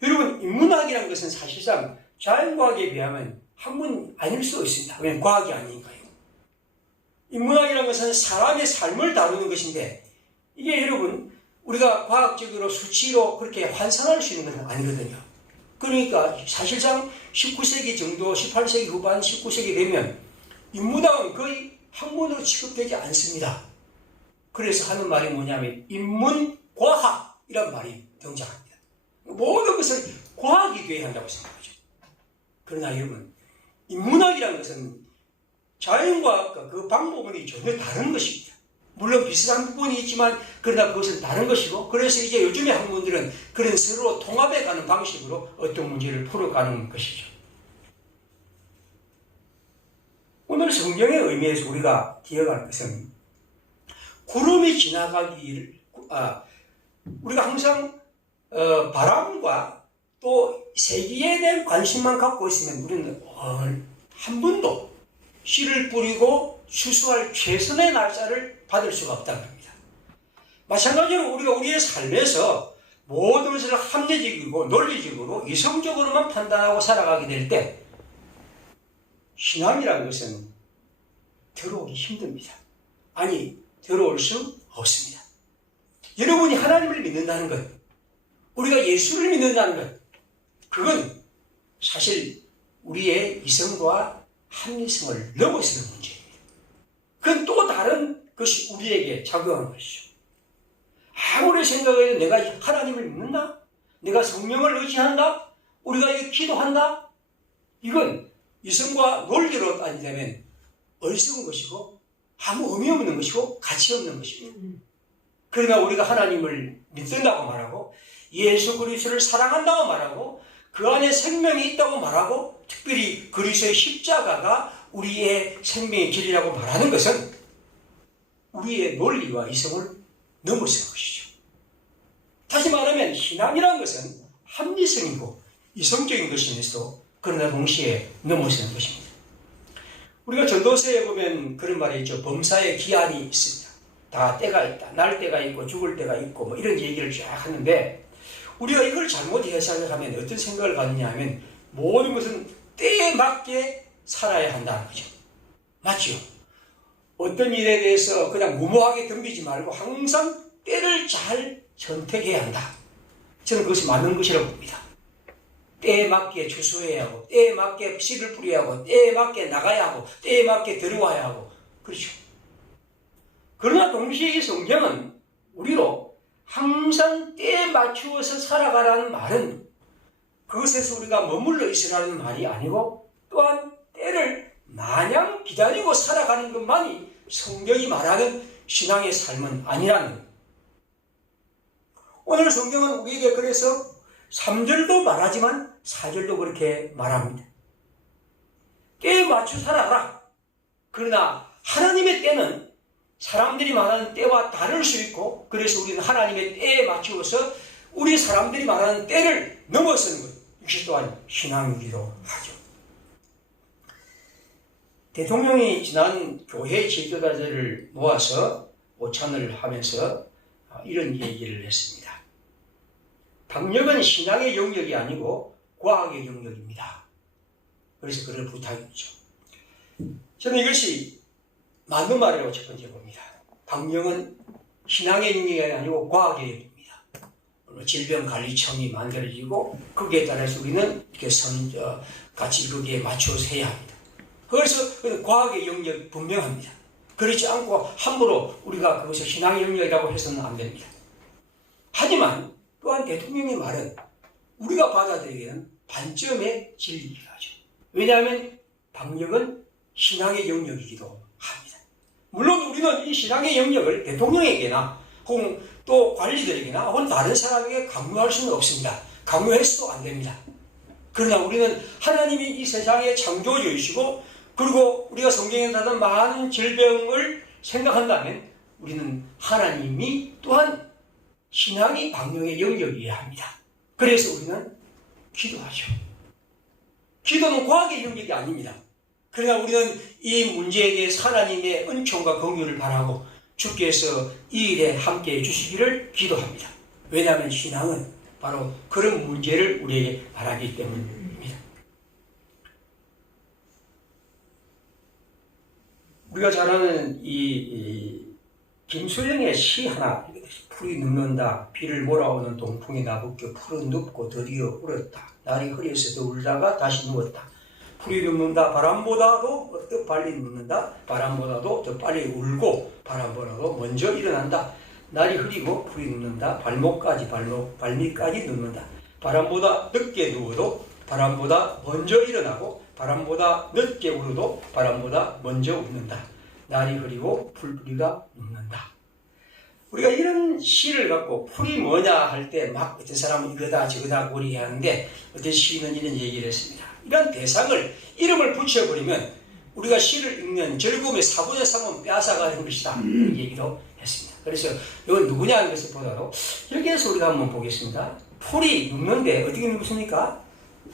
여러분 인문학이라는 것은 사실상 자연과학에 비하면 학문이 아닐 수 있습니다. 왜냐하면 과학이 아니니까요. 인문학이라는 것은 사람의 삶을 다루는 것인데 이게 여러분 우리가 과학적으로 수치로 그렇게 환산할 수 있는 것은 아니거든요. 그러니까 사실상 19세기 정도 18세기 후반 19세기 되면 인문학은 거의 학문으로 취급되지 않습니다. 그래서 하는 말이 뭐냐면 인문과학이란 말이 등장합니다. 모든 것을 과학이 되어야 한다고 생각하죠. 그러나 여러분 인문학이라는 것은 자연과학과 그 방법이 전혀 다른 것입니다. 물론 비슷한 부분이 있지만 그러나 그것은 다른 것이고 그래서 이제 요즘의 학문들은 그런 서로 통합해가는 방식으로 어떤 문제를 풀어가는 것이죠. 오늘 성경의 의미에서 우리가 기억할 것은 구름이 지나가기를 우리가 항상 바람과 또 세기에 대한 관심만 갖고 있으면 우리는 한 번도 씨를 뿌리고 추수할 최선의 날짜를 받을 수가 없다는 겁니다. 마찬가지로 우리가 우리의 삶에서 모든 것을 합리적이고 논리적으로 이성적으로만 판단하고 살아가게 될 때 신앙이라는 것은 들어오기 힘듭니다. 아니, 들어올 수 없습니다. 여러분이 하나님을 믿는다는 것, 우리가 예수를 믿는다는 것, 그건 사실 우리의 이성과 합리성을 넘어서는 문제입니다. 그건 또 다른 것이 우리에게 작용하는 것이죠. 아무리 생각해도 내가 하나님을 믿는다? 내가 성령을 의지한다? 우리가 이거 기도한다? 이건 이성과 논리로 따지자면 어리석은 것이고 아무 의미 없는 것이고 가치 없는 것입니다. 그러나 우리가 하나님을 믿는다고 말하고 예수 그리스도를 사랑한다고 말하고 그 안에 생명이 있다고 말하고 특별히 그리스도의 십자가가 우리의 생명의 길이라고 말하는 것은 우리의 논리와 이성을 넘어선 것이죠. 다시 말하면 신앙이라는 것은 합리성이고 이성적인 것이면서도 그러나 동시에 넘어서는 것입니다. 우리가 전도서에 보면 그런 말이 있죠. 범사에 기한이 있습니다. 다 때가 있다. 날 때가 있고 죽을 때가 있고 뭐 이런 얘기를 쫙 하는데 우리가 이걸 잘못 해석하면 어떤 생각을 갖느냐 하면 모든 것은 때에 맞게 살아야 한다는 거죠. 맞죠? 어떤 일에 대해서 그냥 무모하게 덤비지 말고 항상 때를 잘 선택해야 한다. 저는 그것이 맞는 것이라고 봅니다. 때에 맞게 추수해야 하고 때에 맞게 씨를 뿌려야 하고 때에 맞게 나가야 하고 때에 맞게 들어와야 하고 그렇죠. 그러나 동시에 이 성경은 우리로 항상 때에 맞추어서 살아가라는 말은 그것에서 우리가 머물러 있으라는 말이 아니고 또한 때를 마냥 기다리고 살아가는 것만이 성경이 말하는 신앙의 삶은 아니라는 거예요. 오늘 성경은 우리에게 그래서 3절도 말하지만 4절도 그렇게 말합니다. 때에 맞춰 살아가라. 그러나 하나님의 때는 사람들이 말하는 때와 다를 수 있고 그래서 우리는 하나님의 때에 맞추어서 우리 사람들이 말하는 때를 넘어서는 것. 이것이 또한 신앙이기도 하죠. 대통령이 지난 교회 지도자들을 모아서 오찬을 하면서 이런 얘기를 했습니다. 방역은 신앙의 영역이 아니고 과학의 영역입니다. 그래서 그런 부탁이죠. 저는 이것이 맞는 말이라고 첫 번째 봅니다. 방역은 신앙의 영역이 아니고 과학의 영역입니다. 질병관리청이 만들어지고 거기에 따라서 우리는 이렇게 같이 거기에 맞춰서 해야 합니다. 그래서 과학의 영역이 분명합니다. 그렇지 않고 함부로 우리가 그것을 신앙의 영역이라고 해서는 안 됩니다. 하지만 또한 대통령의 말은 우리가 받아들이기에는 반점의 진리이기도 하죠. 왜냐하면 방역은 신앙의 영역이기도 합니다. 물론 우리는 이 신앙의 영역을 대통령에게나 혹은 또 관리들에게나 혹은 다른 사람에게 강요할 수는 없습니다. 강요해서도 안 됩니다. 그러나 우리는 하나님이 이 세상의 창조주이시고 그리고 우리가 성경에 나타난 많은 질병을 생각한다면 우리는 하나님이 또한 신앙이 방역의 영역이어야 합니다. 그래서 우리는 기도하죠. 기도는 과학의 영역이 아닙니다. 그러나 우리는 이 문제에 대해서 하나님의 은총과 긍휼을 바라고 주께서 이 일에 함께해 주시기를 기도합니다. 왜냐하면 신앙은 바로 그런 문제를 우리에게 바라기 때문입니다. 우리가 잘 아는 이 김수영의 시 하나, 풀이 눕는다, 비를 몰아오는 동풍이 나부껴 풀은 눕고 드디어 울었다. 날이 흐려서 더 울다가 다시 누웠다. 풀이 눕는다, 바람보다도 더 빨리 눕는다, 바람보다도 더 빨리 울고 바람보다도 먼저 일어난다. 날이 흐리고 풀이 눕는다, 발밑까지 눕는다. 바람보다 늦게 누워도 바람보다 먼저 일어나고 바람보다 늦게 울어도 바람보다 먼저 웃는다. 날이 흐리고 풀뿌리가 눕는다. 우리가 이런 시를 갖고 풀이 뭐냐 할 때 막 어떤 사람은 이거다 저거다 고리게 하는데 어떤 시인은 이런 얘기를 했습니다. 이런 대상을 이름을 붙여버리면 우리가 시를 읽는 즐거움의 4분의 3은 빼앗아가는 것이다. 이런 얘기도 했습니다. 그래서 이건 누구냐 하는 것보다도 여기에서 우리가 한번 보겠습니다. 풀이 눕는데 어떻게 눕습니까?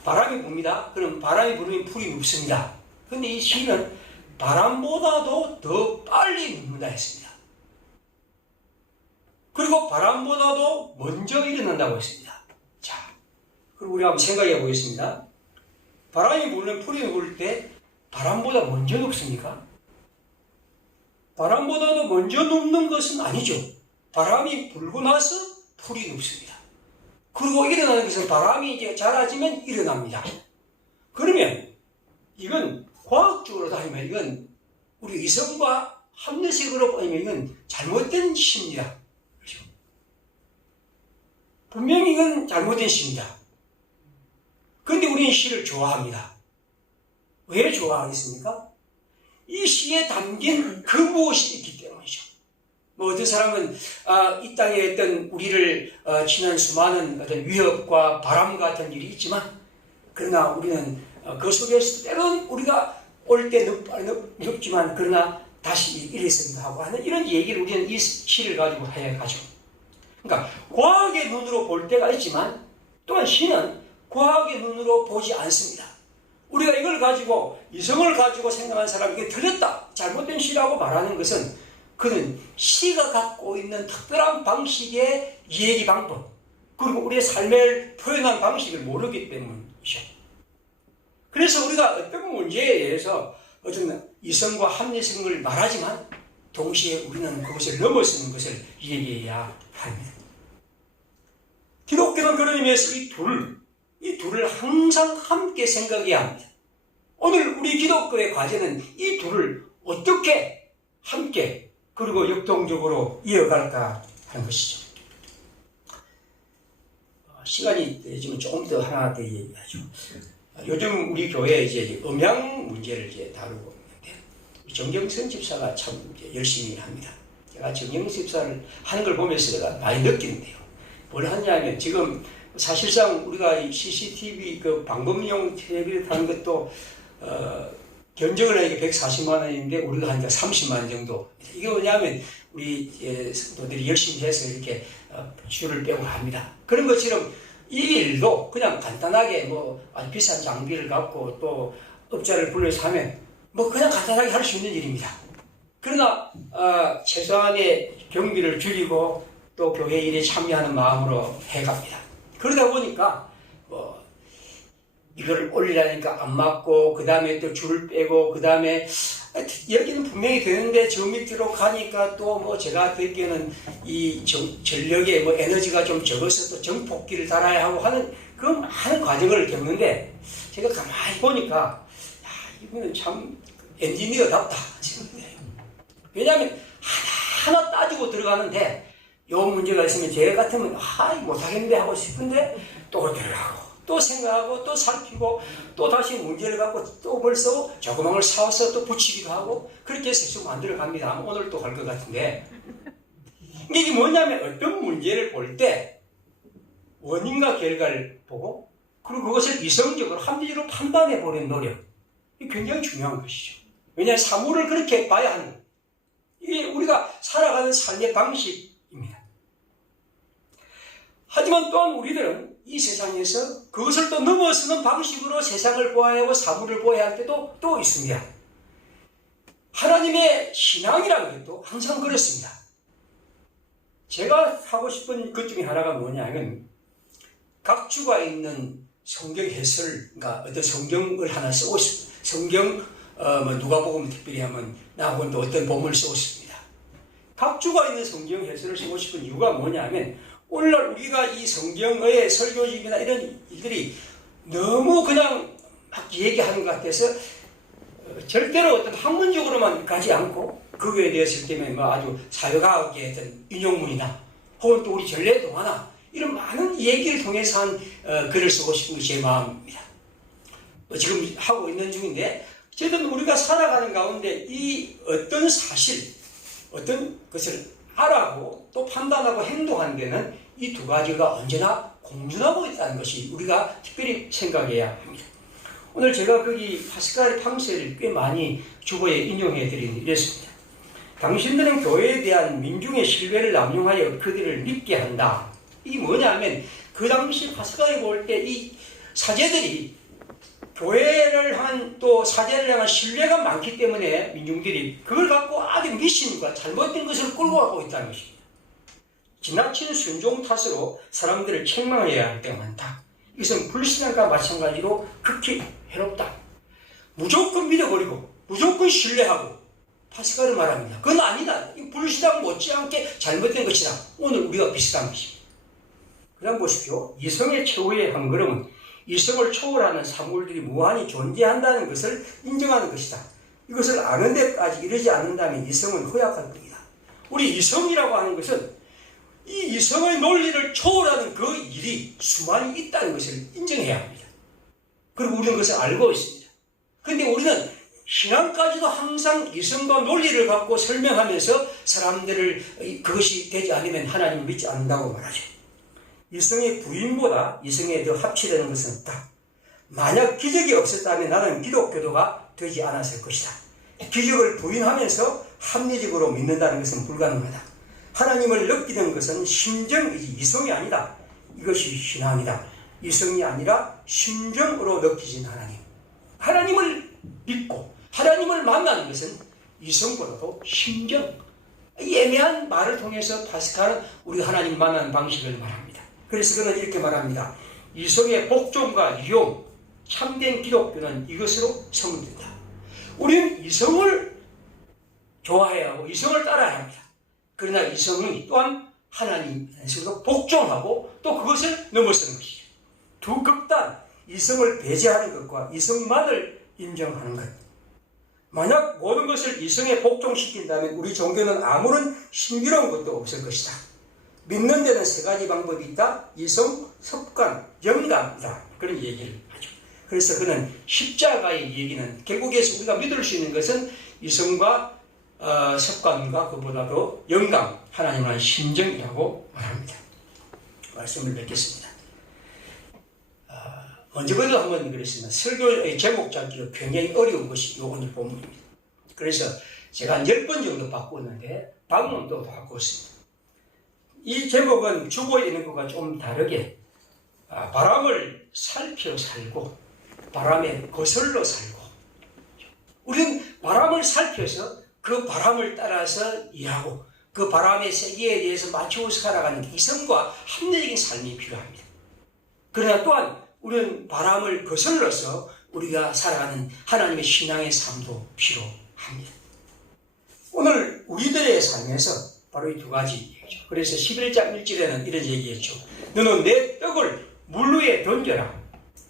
바람이 붑니다. 그럼 바람이 불면 풀이 눕습니다. 근데 이 시는 바람보다도 더 빨리 눕는다 했습니다. 그리고 바람보다도 먼저 일어난다고 했습니다. 자, 그럼 우리 한번 생각해 보겠습니다. 바람이 불면 풀이 눕을 때 바람보다 먼저 눕습니까? 바람보다도 먼저 눕는 것은 아니죠. 바람이 불고 나서 풀이 눕습니다. 그리고 일어나는 것은 바람이 이제 잦아지면 일어납니다. 그러면 이건 과학적으로 따지면 이건 우리 이성과 합리적으로 보면 이건 잘못된 시입니다. 그렇죠? 분명히 이건 잘못된 시입니다. 그런데 우리는 시를 좋아합니다. 왜 좋아하겠습니까? 이 시에 담긴 그 무엇이 있기 때문이죠. 뭐 어떤 사람은 이 땅에 어떤 우리를 지난 수많은 어떤 위협과 바람 같은 일이 있지만, 그러나 우리는 그 속에서 때로는 우리가 올 때 눕지만 그러나 다시 일어서기도 하고 하는 이런 얘기를 우리는 이 시를 가지고 해가죠. 그러니까 과학의 눈으로 볼 때가 있지만 또한 시는 과학의 눈으로 보지 않습니다. 우리가 이걸 가지고 이성을 가지고 생각하는 사람에게 틀렸다, 잘못된 시라고 말하는 것은 그는 시가 갖고 있는 특별한 방식의 이야기 방법, 그리고 우리의 삶을 표현한 방식을 모르기 때문이죠. 그래서 우리가 어떤 문제에 대해서 어떤 이성과 합리성을 말하지만 동시에 우리는 그것을 넘어서는 것을 얘기해야 합니다. 기독교는 그런 의미에서 이 둘을 항상 함께 생각해야 합니다. 오늘 우리 기독교의 과제는 이 둘을 어떻게 함께 그리고 역동적으로 이어갈까 하는 것이죠. 시간이 되지만 조금 더 하나 더 얘기하죠. 요즘 우리 교회에 이제 음양 문제를 이제 다루고 있는데 정경선 집사가 참 이제 열심히 합니다. 제가 정경선 집사를 하는 걸 보면서 내가 많이 느끼는데요. 뭘 하냐면 지금 사실상 우리가 이 CCTV 그 방범용 텔레비를 하는 것도 견적을 하니까 140만 원인데 우리가 하니까 30만 원 정도. 이게 뭐냐면 우리 성도들이 열심히 해서 이렇게 줄을 빼고 합니다. 그런 것처럼 이 일도 그냥 간단하게 뭐 아주 비싼 장비를 갖고 또 업자를 불러서 하면 뭐 그냥 간단하게 할 수 있는 일입니다. 그러나 최소한의 경비를 줄이고 또 교회 일에 참여하는 마음으로 해갑니다. 그러다 보니까 뭐 이걸 올리라니까 안 맞고 그 다음에 또 줄을 빼고 그 다음에 여기는 분명히 되는데 저 밑으로 가니까 또 뭐 제가 듣기에는 이 전력에 뭐 에너지가 좀 적어서 또 정폭기를 달아야 하고 하는 그 많은 과정을 겪는데 제가 가만히 보니까 야, 이거는 참 엔지니어답다 싶은데요. 왜냐하면 하나하나 따지고 들어가는데 요 문제가 있으면 제 같으면 못하겠는데 하고 싶은데 또 들어가고 또 생각하고 또 살피고 또 다시 문제를 갖고 또 벌써 조그만걸 사와서 또 붙이기도 하고 그렇게 해서 계속 만들어 갑니다. 오늘 또 할 것 같은데 이게 뭐냐면 어떤 문제를 볼 때 원인과 결과를 보고 그리고 그것을 이성적으로 합리적으로 판단해 보는 노력, 이게 굉장히 중요한 것이죠. 왜냐하면 사물을 그렇게 봐야 하는 거예요. 이게 우리가 살아가는 삶의 방식입니다. 하지만 또한 우리들은 이 세상에서 그것을 또 넘어서는 방식으로 세상을 보아야 하고 사물을 보아야 할 때도 또 있습니다. 하나님의 신앙이라는 것도 항상 그렇습니다. 제가 하고 싶은 것 중에 하나가 뭐냐면 각주가 있는 성경 해설, 그러니까 어떤 성경을 하나 쓰고 싶습니다. 성경 누가복음 특별히 하면 나하고는 또 어떤 본문을 쓰고 싶습니다. 각주가 있는 성경 해설을 쓰고 싶은 이유가 뭐냐면 오늘날 우리가 이 성경의 설교집이나 이런 일들이 너무 그냥 막 얘기하는 것 같아서 절대로 어떤 학문적으로만 가지 않고 그거에 대해서 때문에 뭐 아주 사회과학의 어떤 인용문이나 혹은 또 우리 전래 동화나 이런 많은 얘기를 통해서 한 글을 쓰고 싶은 게 제 마음입니다. 지금 하고 있는 중인데 어쨌든 우리가 살아가는 가운데 이 어떤 사실, 어떤 것을 알아고 또 판단하고 행동하는 데는 이 두 가지가 언제나 공존하고 있다는 것이 우리가 특별히 생각해야 합니다. 오늘 제가 거기 파스칼의 팡세를 꽤 많이 주보에 인용해 드리는 이랬습니다. 당신들은 교회에 대한 민중의 신뢰를 남용하여 그들을 믿게 한다. 이게 뭐냐면 그 당시 파스카에 볼 때 이 사제들이 교회를 한 또 사제를 향한 신뢰가 많기 때문에 민중들이 그걸 갖고 아주 미신과 잘못된 것을 끌고 가고 있다는 것입니다. 지나친 순종 탓으로 사람들을 책망해야 할 때가 많다. 이것은 불신앙과 마찬가지로 극히 해롭다. 무조건 믿어버리고 무조건 신뢰하고 파스카를 말합니다. 그건 아니다. 이 불신앙 못지않게 잘못된 것이다. 오늘 우리가 비슷한 것입니다. 그 다음 보십시오. 이성의 최후의 한 걸음은 이성을 초월하는 사물들이 무한히 존재한다는 것을 인정하는 것이다. 이것을 아는 데까지 이르지 않는다면 이성은 허약할 뿐이다. 우리 이성이라고 하는 것은 이 이성의 논리를 초월하는 그 일이 수많이 있다는 것을 인정해야 합니다. 그리고 우리는 그것을 알고 있습니다. 그런데 우리는 신앙까지도 항상 이성과 논리를 갖고 설명하면서 사람들을 그것이 되지 않으면 하나님을 믿지 않는다고 말하죠. 이성의 부인보다 이성에 더 합치되는 것은 없다. 만약 기적이 없었다면 나는 기독교도가 되지 않았을 것이다. 기적을 부인하면서 합리적으로 믿는다는 것은 불가능하다. 하나님을 느끼는 것은 심정이지 이성이 아니다. 이것이 신앙이다. 이성이 아니라 심정으로 느끼진 하나님. 하나님을 믿고 하나님을 만나는 것은 이성보다도 심정. 이 애매한 말을 통해서 파스칼은 우리가 하나님 만나는 방식을 말합니다. 그래서 그는 이렇게 말합니다. 이성의 복종과 이용, 참된 기독교는 이것으로 소문된다. 우리는 이성을 좋아해야 하고 이성을 따라야 합니다. 그러나 이성은 또한 하나님에서도 복종하고 또 그것을 넘어서는 것이죠. 두 극단, 이성을 배제하는 것과 이성만을 인정하는 것. 만약 모든 것을 이성에 복종시킨다면 우리 종교는 아무런 신비로운 것도 없을 것이다. 믿는 데는 세 가지 방법이 있다. 이성, 습관, 영감이다. 그런 얘기를 하죠. 그래서 그는 십자가의 얘기는 결국에서 우리가 믿을 수 있는 것은 이성과 습관과 그보다도 영감, 하나님의 심정이라고 말합니다. 말씀을 맺겠습니다. 먼저부터 한번 그랬습니다. 설교의 제목 잡기가 굉장히 어려운 것이 오늘 본문입니다. 그래서 제가 한 10번 정도 바꾸었는데 방문도 바꿨습니다. 이 제목은 주보에 있는 것과 좀 다르게 바람을 살펴 살고 바람에 거슬러 살고 우리는 바람을 살펴서 그 바람을 따라서 일하고 그 바람의 세계에 대해서 맞추어서 살아가는 이성과 합리적인 삶이 필요합니다. 그러나 또한 우리는 바람을 거슬러서 우리가 살아가는 하나님의 신앙의 삶도 필요합니다. 오늘 우리들의 삶에서 바로 이 두 가지 얘기죠. 그래서 11장 1절에는 이런 얘기했죠. 너는 내 떡을 물 위에 던져라.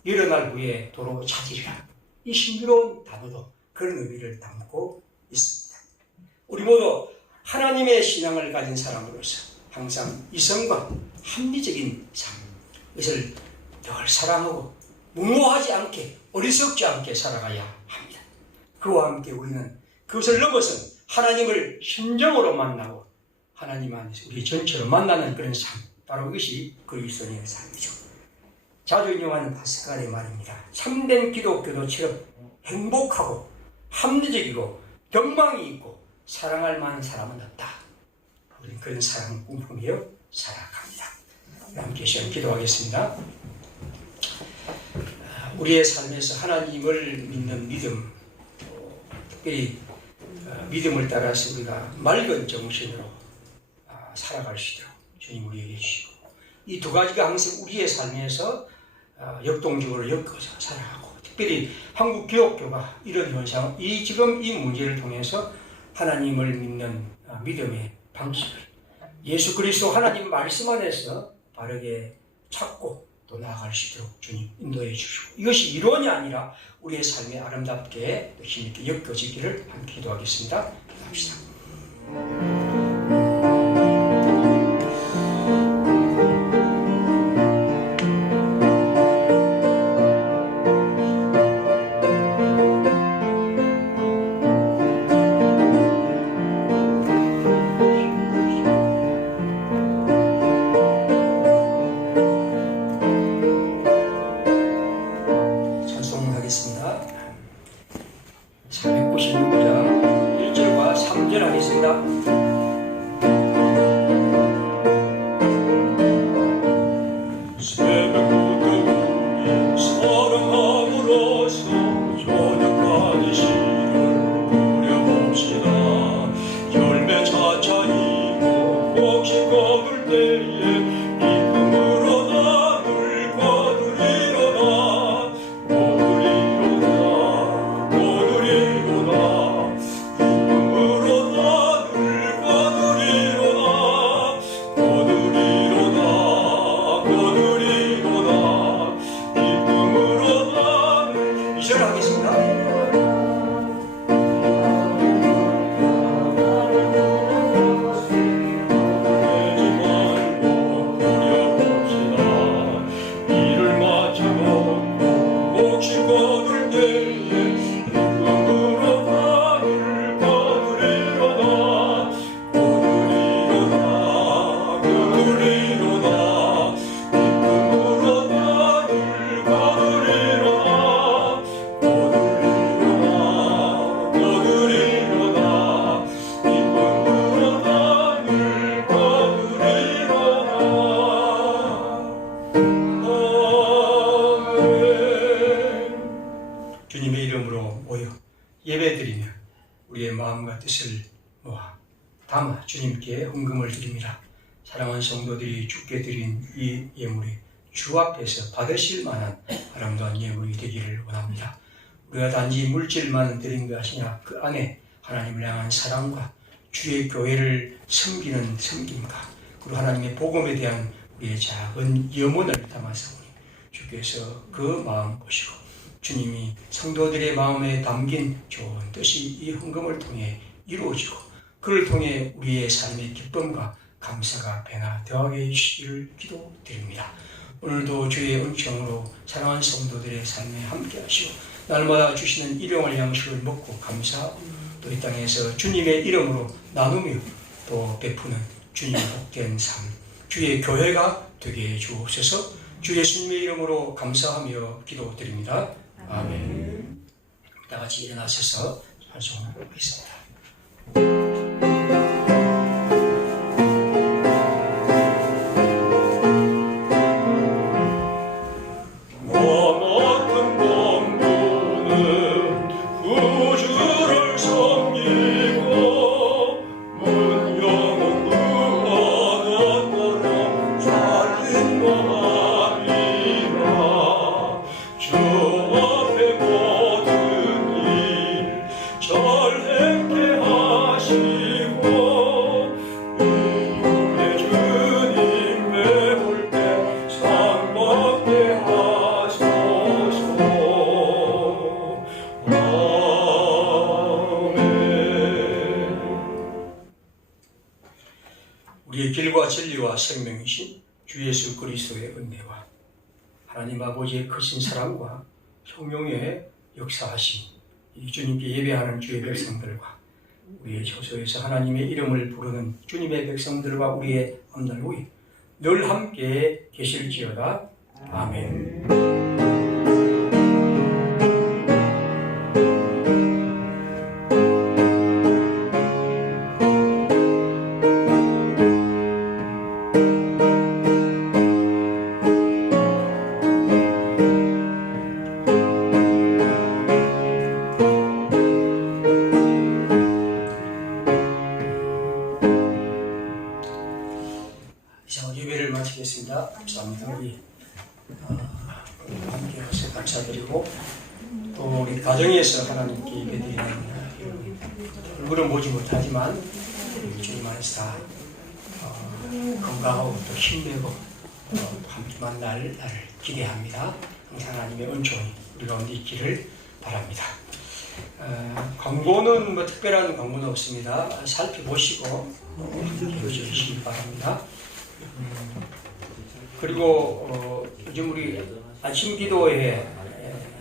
일어날 후에 도로 찾으리라. 이 신비로운 단어도 그런 의미를 담고 있습니다. 우리 모두 하나님의 신앙을 가진 사람으로서 항상 이성과 합리적인 삶, 이것을 늘 사랑하고 무모하지 않게 어리석지 않게 살아가야 합니다. 그와 함께 우리는 그것을 넘어선 하나님을 심정으로 만나고 하나님 안에서 우리 전체로 만나는 그런 삶, 바로 이것이 그리스도인의 삶이죠. 자주 인용하는 파스칼의 말입니다. 참된 기독교도처럼 행복하고 합리적이고 경망이 있고 사랑할 만한 사람은 없다. 우리는 그런 사랑을 꿈꾸며 살아갑니다. 함께 시간 기도하겠습니다. 우리의 삶에서 하나님을 믿는 믿음, 특별히 믿음을 따라서 우리가 맑은 정신으로 살아갈 수 있도록 주님 우리에게 주시고 이 두 가지가 항상 우리의 삶에서 역동적으로 엮어서 살아가고 특별히 한국 기독교가 이런 현상, 지금 이 문제를 통해서 하나님을 믿는 믿음의 방식을 예수 그리스도 하나님 말씀 안에서 바르게 찾고 또 나아갈 수 있도록 주님 인도해 주시고 이것이 이론이 아니라 우리의 삶에 아름답게 힘있게 엮어지기를 함께 기도하겠습니다. 기도합시다. 찬송하겠습니다. 496장 1절과 3절 하겠습니다. 새벽부터 우리 사랑함으로써 저녁까지 시를 부려봅시다. 열매 차차이고 곡식 거둘 때에 기쁨으로 나를 거두리로다. 거두리로다. 거두리로다. 기쁨으로 나를 거두리로다. 거두리로다. 거두리로다. 기쁨으로 나를. 2절 하겠습니다. 내지 말고 부려봅시다. 일을 마치고 곡식 거둘 때에 기쁨으로 나를 거두리로다. 거두리로다. 거두리로다. 기쁨으로 나를 거두리로다. 거두리로다. 거두리로다. 기쁨으로 나를 거두리로다. 아멘. 주님의 이름으로 모여 예배드리며 우리의 마음과 뜻을 모아 담아 주님께 헌금을 드립니다. 사랑하는 성도들이 주께 드린 이 예물이 주 앞에서 받으실 만한 아름다운 예물이 되기를 원합니다. 우리가 단지 물질만 드린 것이냐, 그 안에 하나님을 향한 사랑과 주의 교회를 섬기는 섬김과 그리고 하나님의 복음에 대한 우리의 작은 염원을 담아서 오니 주께서 그 마음 보시고 주님이 성도들의 마음에 담긴 좋은 뜻이 이 헌금을 통해 이루어지고 그를 통해 우리의 삶의 기쁨과 감사가 배나 더하게 해주시기를 기도드립니다. 오늘도 주의 은총으로 사랑하는 성도들의 삶에 함께 하시고 날마다 주시는 일용할 양식을 먹고 감사하고 또 이 땅에서 주님의 이름으로 나누며 또 베푸는 주님의 복된 삶, 주의 교회가 되게 해 주옵소서. 주 예수님의 이름으로 감사하며 기도드립니다. 아멘. 다 같이 일어나셔서 찬송하겠습니다. 같은 범부는 구주를 섬기고 문영은 구하는 거라 잘 인도하리라. 주 앞에 모든 일 잘 행케 하시고 이후에 주님 뵈볼 때 상 받게 하소서. 아멘. 우리의 길과 진리와 생명이신 주 예수 그리스도의 은혜와 하나님 아버지의 크신 사랑과 성령의 역사하심, 이 주님께 예배하는 주의 백성들과 우리의 처소에서 하나님의 이름을 부르는 주님의 백성들과 우리의 앞날 후에 늘 함께 계실지어다. 아멘. 이상 예배를 마치겠습니다. 감사합니다. 우리 함께 해서 감사드리고 또 우리 가정에서 하나님께 예배드리는 얼굴은 보지 못하지만 주님 안에서 다 건강하고 또 힘내고 함께 만날 날을 기대합니다. 항상 하나님의 은총이 우리 가운데 있기를 바랍니다. 광고는 뭐 특별한 광고는 없습니다. 살펴보시고 함께 해주시기 바랍니다. 그리고 요즘 우리 아침 기도회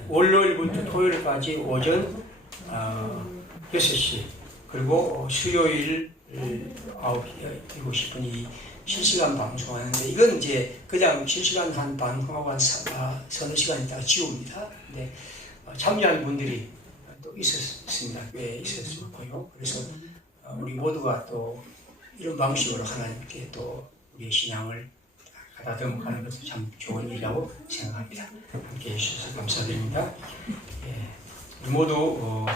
월요일부터 토요일까지 오전 6시 그리고 수요일 9시 7분 이 실시간 방송하는데 이건 이제 그냥 실시간 한 방송하고 한 서너 시간 있다가 지웁니다. 근데 참여한 분들이 또 있었습니다. 꽤 있었고요. 그래서 우리 모두가 또 이런 방식으로 하나님께 또 우리의 신앙을 가다듬어가는 것도 참 좋은 일이라고 생각합니다. 함께 해주셔서 감사드립니다. 예, 우리 모두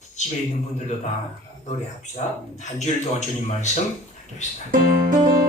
집에 있는 분들도 다 노래합시다. 한 주일 동안 주님 말씀 하겠습니다.